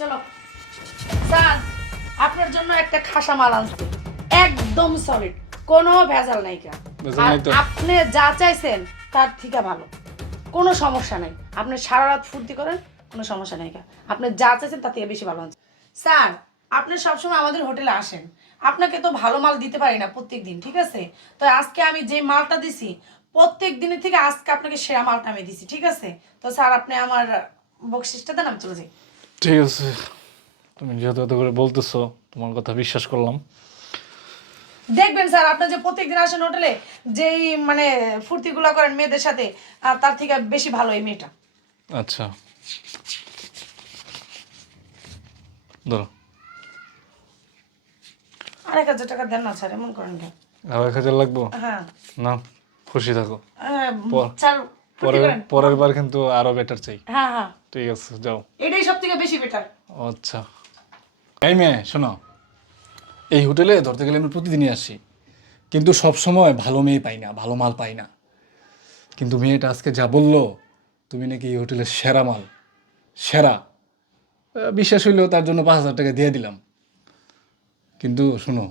চলো স্যার, আপনার জন্য একটা খাসা মাল আনছি, একদম সলিড, কোনো ভেজাল নাই। ভেজাল আর নাই তো? আপনি যা চাইছেন তার থেকে ভালো, কোনো সমস্যা নাই। আপনি সারা রাত ফুর্তি করেন, কোনো সমস্যা নাই। আপনি যা চাইছেন তার থেকে বেশি ভালো আনছি। স্যার, আপনি সবসময় আমাদের হোটেলে আসেন, আপনাকে তো ভালো মাল দিতে পারি না প্রত্যেক দিন, ঠিক আছে? তো আজকে আমি যে মালটা দিছি প্রত্যেক দিনের থেকে আজকে আপনাকে সেরা মালটা আমি দিছি, ঠিক আছে? তো স্যার, আপনি আমার বকশিসটা দেন, আমি চলে যাই। ঠিক আছে, তুমি যেহেতু এত করে বলতেছো তোমার কথা বিশ্বাস করলাম। দেখবেন স্যার, আপনি যে প্রত্যেকদিন আসেন হোটেলে, যেই মানে ফুর্তিগুলো করেন মেয়েদের সাথে, আর তার থেকে বেশি ভালো এই মেয়েটা। আচ্ছা ধরো, 1,000 টাকা দেন না স্যার, এমন করেন কেন? আর 1,000 লাগবো হ্যাঁ। না? খুশি থাকো। পর- স্যার, ফুর্তি পরের করেন। পরের বার কিন্তু আরো বেটার চাই। হ্যাঁ হ্যাঁ, ঠিক আছে যাও। এটাই সব থেকে বেশি বেটার। আচ্ছা এই মেয়ে শোনো, এই হোটেলে ধরতে গেলে আমি প্রতিদিনই আসি, কিন্তু সব সময় ভালো মেয়ে পাই না, ভালো মাল পাই না। কিন্তু মেয়েটা আজকে যা বললো, তুমি নাকি এই হোটেলের সেরা মাল, সেরা, বিশ্বাস হইলেও তার জন্য 5,000 টাকা দিয়ে দিলাম। কিন্তু শোনো,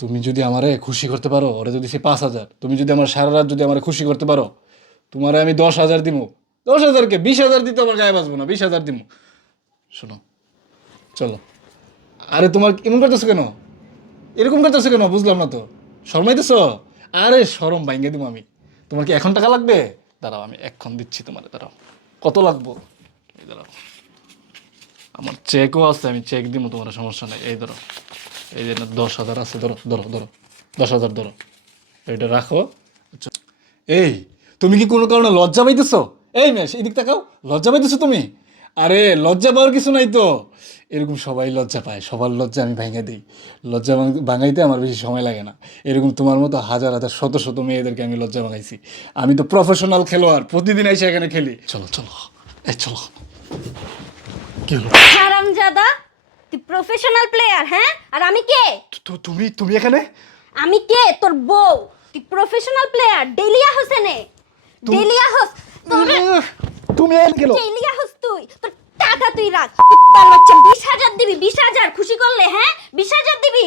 তুমি যদি আমারে খুশি করতে পারো, ওরে যদি সে 5,000, তুমি যদি আমার সারা রাত যদি আমারে খুশি করতে পারো, তোমারে আমি 10,000 দিব। 10,000কে 20,000 দিতে আমার গায়ে বাঁচবো না, 20,000 দিব। শোনো, চলো। আরে তোমার এমন করতেছো কেন, এরকম করতেছো কেন, বুঝলাম না তো। শরমাইতেছো? আরে শরম ভাঙ্গে দিব আমি। তোমার কি এখন টাকা লাগবে? দাঁড়াও, আমি এখন দিচ্ছি তোমারে, দাঁড়াও। কত লাগবো? এই দাঁড়াও, আমার চেকও আছে, আমি চেক দিব, তোমার সমস্যা নেই। এই ধরো, এই যে 10,000 আছে, ধরো ধরো ধরো, 10,000 ধরো, এটা রাখো। আচ্ছা, এই তুমি কি কোনো কারণে লজ্জা পাইতেছো? এই মেশ, এদিক তাকাও, লজ্জা পাইতেছো তুমি? আরে লজ্জা পাওয়ার কিছু নাই তো, এরকম সবাই লজ্জা পায়, সবার লজ্জা আমি ভাঙে দিই। লজ্জা ভাঙাইতে আমার বেশি সময় লাগে না। এরকম তোমার মতো হাজার হাজার শত শত মেয়েদেরকে আমি লজ্জা ভাঙাইছি। আমি তো প্রফেশনাল খেলোয়াড়, প্রতিদিন এসে এখানে খেলি। চলো চলো, এই চলো। কি হলো? হারামজাদা, তুই প্রফেশনাল প্লেয়ার? হ্যাঁ, আর আমি কে? তুমি তুমি এখানে? আমি কে? তোর বউ। তুই প্রফেশনাল প্লেয়ার ডেলিয়া হোসেনে। ডেলিয়া হোস তোর, তুমি এখানে গেলো? ডেলিয়া হোস তুই। তোর টাকা তুই রাখ। কুত্তার বাচ্চা, 20,000 দিবি? 20,000 খুশি করলে? হ্যাঁ, 20,000 দিবি?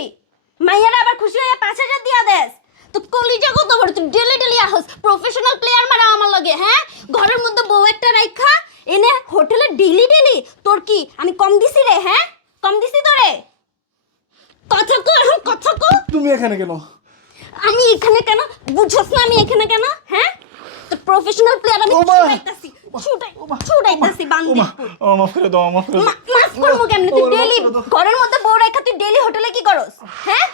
মাইয়ারা আবার খুশি হয়ে 5,000 দিয়া দেস? তো কলিজা কত বড়, তুই ডেলি ডেলি আহস প্রফেশনাল প্লেয়ার মারা আমার লগে? হ্যাঁ, ঘরের মধ্যে বউ একটা রাইখা এনে হোটেলে ডেলি ডেলি। তোর কি আমি কম দিছি রে? হ্যাঁ, কম দিছি তোরে? কথা কো, এখন কথা কো। তুমি এখানে কেন? আমি এখানে কেন বুঝছস না? আমি এখানে কেন? হ্যাঁ, তো প্রফেশনাল প্লেয়ার আমি ওমা! ছুটাইতাছি, ছুটাইতাছি বান্দির পুত। আমার মাফ করে দাও, মাফ করে দাও। মাফ করবো কেমনে? তুই ওরে মাফ ডেলি করে দাও। ঘরের মধ্যে বউ রেখা তুই ডেলি হোটেলে কি করস? হ্যাঁ,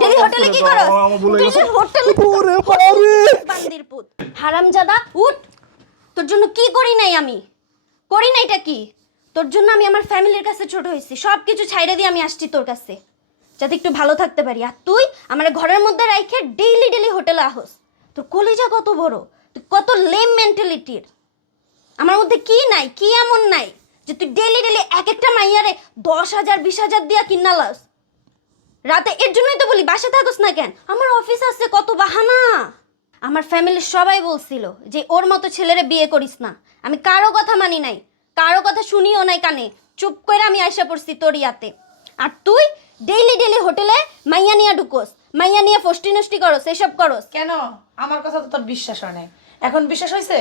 ডেলি হোটেলে কি করস? আমার ভুল হয়ে গেছে। ডেলি হোটেলে ওরে বাবারে! বান্দির পুত, হারামজাদা উঠ। তোর জন্য কি করি নাই আমি? করি নাইটা কি? তোর জন্য আমি আমার ফ্যামিলির কাছে ছোট হয়েছি, সব কিছু ছাইড়ে দিয়ে আমি আসছি তোর কাছে, যাতে একটু ভালো থাকতে পারি। আর তুই আমার ঘরের মধ্যে রাইখে ডেইলি ডেইলি হোটেলে আহস। তোর কলিজা কত বড়, তুই কত লেম মেন্টালিটির। আমার মধ্যে কি নাই, কি এমন নাই যে তুই ডেইলি ডেইলি এক একটা মাইয়ারে 10,000 20,000 দিয়া কিনা লাস রাতে? এর জন্যই তো বলি বাসা থাকস না কেন? আমার অফিস আছে, কত বাহানা। আমার ফ্যামিলির সবাই বলছিল যে ওর মতো ছেলেরে বিয়ে করিস না। আমি কারো কথা মানি নাই, কারো কথা শুনিও নাই কানে, চুপ করে আমি আইসা পড়ছি তোর ইয়াতে। আর তুই ডেইলি ডেইলি হোটেলে মাইয়া নিয়া ঢুকোস, মাইয়া নিয়ে ফষ্টি নষ্টি করস, এসব করস। কেন? আমার কথা তো তোর বিশ্বাস হয় না, এখন বিশ্বাস হয়েছে?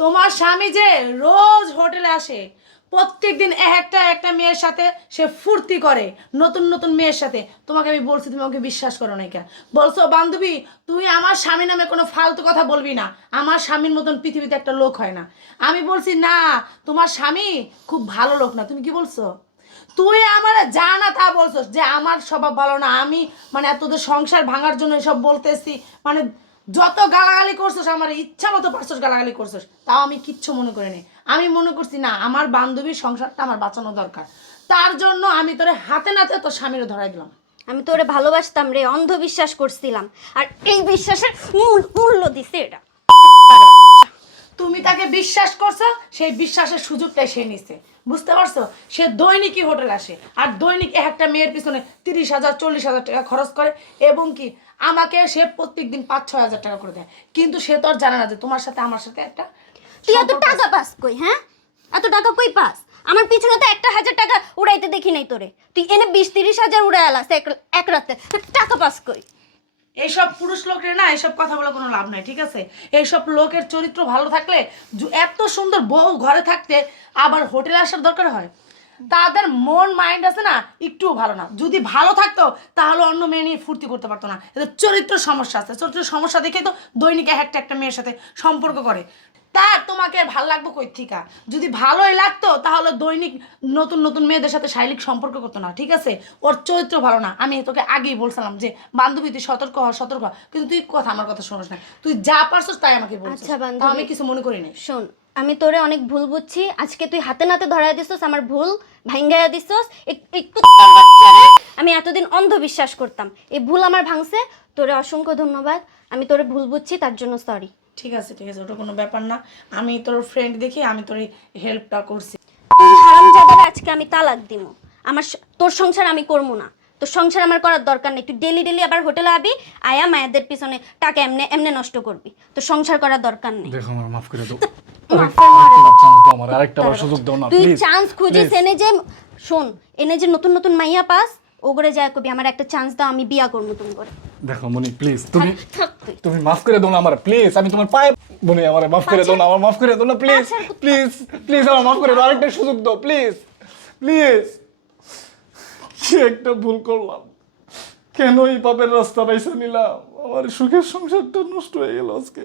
তোমার স্বামী যে রোজ হোটেলে আসে, প্রত্যেকদিন একটা মেয়ের সাথে সে ফুর্তি করে, নতুন নতুন মেয়ের সাথে। তোমাকে আমি বলছি, তুমি আমাকে বিশ্বাস করো না কেন? বলছো বান্ধবী তুই আমার স্বামী নামে কোনো ফালতু কথা বলবি না, আমার স্বামীর মতন পৃথিবীতে একটা লোক হয় না। আমি বলছি না, তোমার স্বামী খুব ভালো লোক না। তুমি কি বলছো? তুই আমার যা না তা বলছস যে আমার স্বভাব ভালো না, আমি মানে তোদের সংসার ভাঙার জন্য এসব বলতেছি। মানে যত গালাগালি করছস, আমার ইচ্ছা মতো পারছস গালাগালি করছস, তাও আমি কিচ্ছু মনে করিনি। আমি মনে করছি না, আমার বান্ধবীর সংসারটা আমার বাঁচানো দরকার, তার জন্য আমি তোরে হাতে নাতে তোর স্বামীরও ধরাই দিলাম। আমি তোরে ভালোবাসতাম রে, অন্ধবিশ্বাস করছিলাম, আর এই বিশ্বাসের মূল্য দিছে এটা। তুমি তাকে বিশ্বাস করছো, সেই বিশ্বাসের সুযোগটাই সে নিছে, বুঝতে পারছো? সে দৈনিকই হোটেল আসে, আর দৈনিক একটা মেয়ের পিছনে 30,000 40,000 টাকা খরচ করে, এবং কি আমাকে সে প্রত্যেকদিন 5-6 হাজার টাকা করে দেয়। কিন্তু সে তো আর জানে না যে তোমার সাথে আমার সাথে একটা তুই এত সম্পর্ক টাকা আছে। পাস কই? হ্যাঁ, এত টাকা কই পাস? আমার পিছনে তো 1,000 টাকা উড়াইতে দেখি নাই তোরে। তুই এনে 20-30 হাজার উড়াই আলাস এক রাতে। টাকা পাস কই? এইসব পুরুষ লোকের না এইসব কথা বলে কোনো লাভ নাই, ঠিক আছে? এইসব লোকের চরিত্র ভালো থাকলে এত সুন্দর বউ ঘরে থাকতে আবার হোটেলে আসার দরকার হয়? তাদের মন মাইন্ড আছে না একটুও ভালো না। যদি ভালো থাকতো তাহলে অন্য মেয়ে নিয়ে ফুর্তি করতে পারতো না। এদের চরিত্র সমস্যা আছে, চরিত্র সমস্যা দেখে তো দৈনিক একটা একটা মেয়ের সাথে সম্পর্ক করে। তা তোমাকে আর ভালো লাগবে কই থিকা? যদি ভালোই লাগতো তাহলে দৈনিক নতুন নতুন মেয়েদের সাথে শারীরিক সম্পর্ক করতো না, ঠিক আছে? ওর চরিত্র ভালো না। আমি তোকে আগেই বলছিলাম যে বান্ধবী তুই সতর্ক হ, সতর্ক হ। কিন্তু তুই আমার কথা শোনিস না। তুই যা পারছিস তাই আমাকে বলছিস। আচ্ছা বান্ধবী, তাও আমি কিছু মনে করি নাই। শোন, আমি তোরে অনেক ভুল বুঝছি। আজকে তুই হাতে নাতে ধরাই দিছস, আমার ভুল ভাঙ্গাইয়া দিছস। একটু বাচ্চারে আমি এতদিন অন্ধবিশ্বাস করতাম, এই ভুল আমার ভাঙছে। তোরে অসংখ্য ধন্যবাদ। আমি তোরে ভুল বুঝছি, তার জন্য সরি। ঠিক আছে, ঠিক আছে, ওটা কোনো ব্যাপার না। আমি তোর ফ্রেন্ড দেখি আমি তোর হেল্পটা করছি। তুই হারামজাদারে আজকে আমি তালাক দিমু। তোর সংসার আমি করবো না। তোর সংসার আমার করার দরকার নেই। তুই ডেলি ডেলি আবার হোটেলে আবি, আয়া মায়েদের পিছনে টাকা এমনে এমনে নষ্ট করবি। তোর সংসার করার দরকার নেই। দেখো আমার মাফ করে দাও। মাফের মারে আমার আরেকটা বার সুযোগ দাও না তুই প্লিজ। চান্স খুঁজিস এনে যে, শোন, এনে যে নতুন নতুন মাইয়া পাস, ওগরে যায় কবি আমার একটা চান্স দাও, আমি বিয়া করবো তুমি করে। দেখো মনি প্লিজ, তুমি থাক তুই। তুমি মাফ করে দাও না আমার প্লিজ। আমি তোমার পায়ে মনি আমার মাফ করে দাও না, আমার মাফ করে দাও না প্লিজ। প্লিজ প্লিজ আমার মাফ করে দাও, আরেকটা সুযোগ দাও প্লিজ প্লিজ। কি একটা ভুল করলাম, কেন এই পাপের রাস্তা বাইছে নিলাম? আমার সুখের সংসারটা নষ্ট হয়ে গেল আজকে।